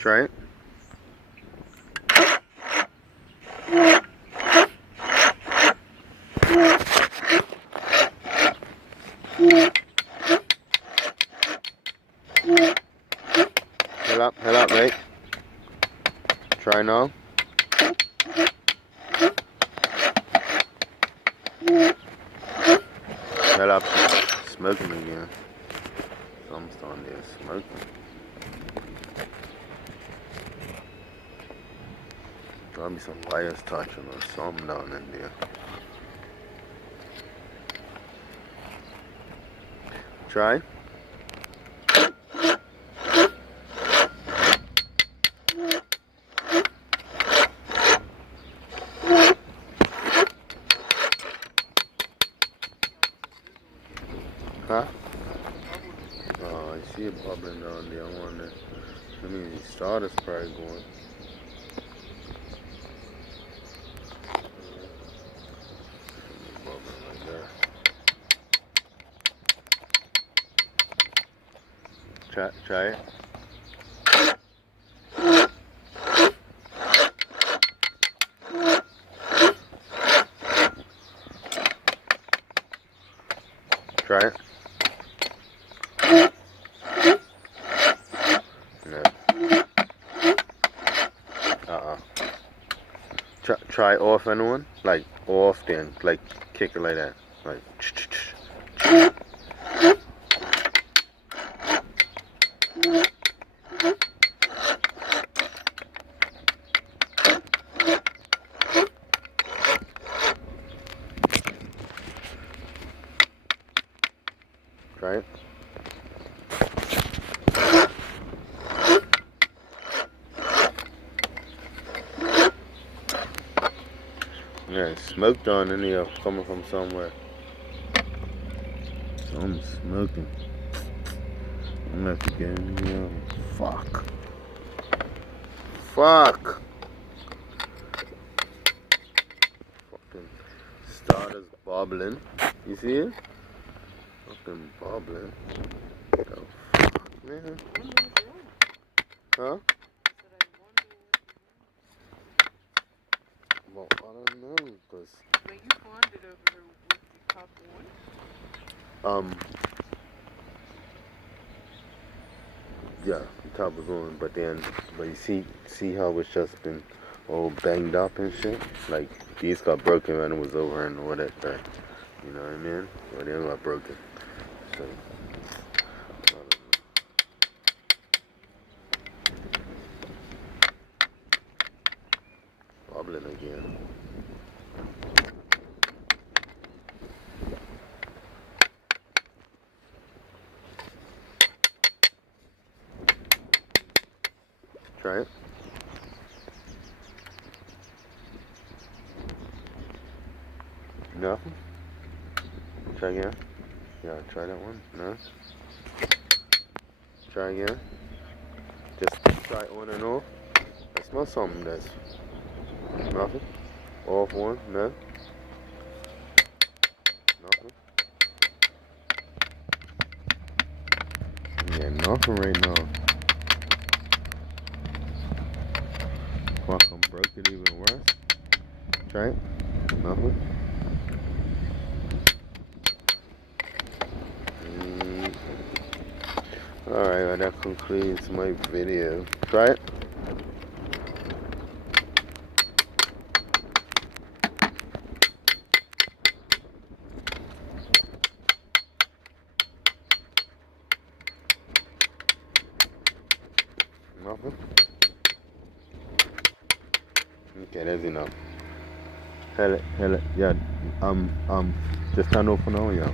Try it. Head up, mate. Try now. Head up. Smoking again. Something's on there smoking. Probably some wires touching or something down in there. Try. Huh? Oh, I see it bubbling down there. I wonder. That means the starter's probably going. Bubbling like that. Try it. Try it. No. Try off anyone? Like off then, like kick it like that. Like try it. Yeah, it's smoked on in here, coming from somewhere. Something's smoking. I'm gonna have to get in here. Fuck. Fuck. Fucking starter's bobbling. You see it? Fucking bobbling. Oh, fuck, man. Huh? Well, I don't know, because... But you found it over here with the top one? Yeah, the top was on, but you see how it's just been all banged up and shit? Like, these got broken when it was over and all that, you know what I mean? Well, they got broken, so... Bubbling again. Try it. Nothing? Try again. Yeah, try that one. No? Try again. Just try on and off. I smell something that's... Nothing? Off one? No? Nothing? Yeah, nothing right now. Fucking broke it even worse. Try it. Nothing. Alright, well, that concludes my video. Try it. Nothing. Okay, that's enough. Hell, yeah. Just turn off for now, yeah.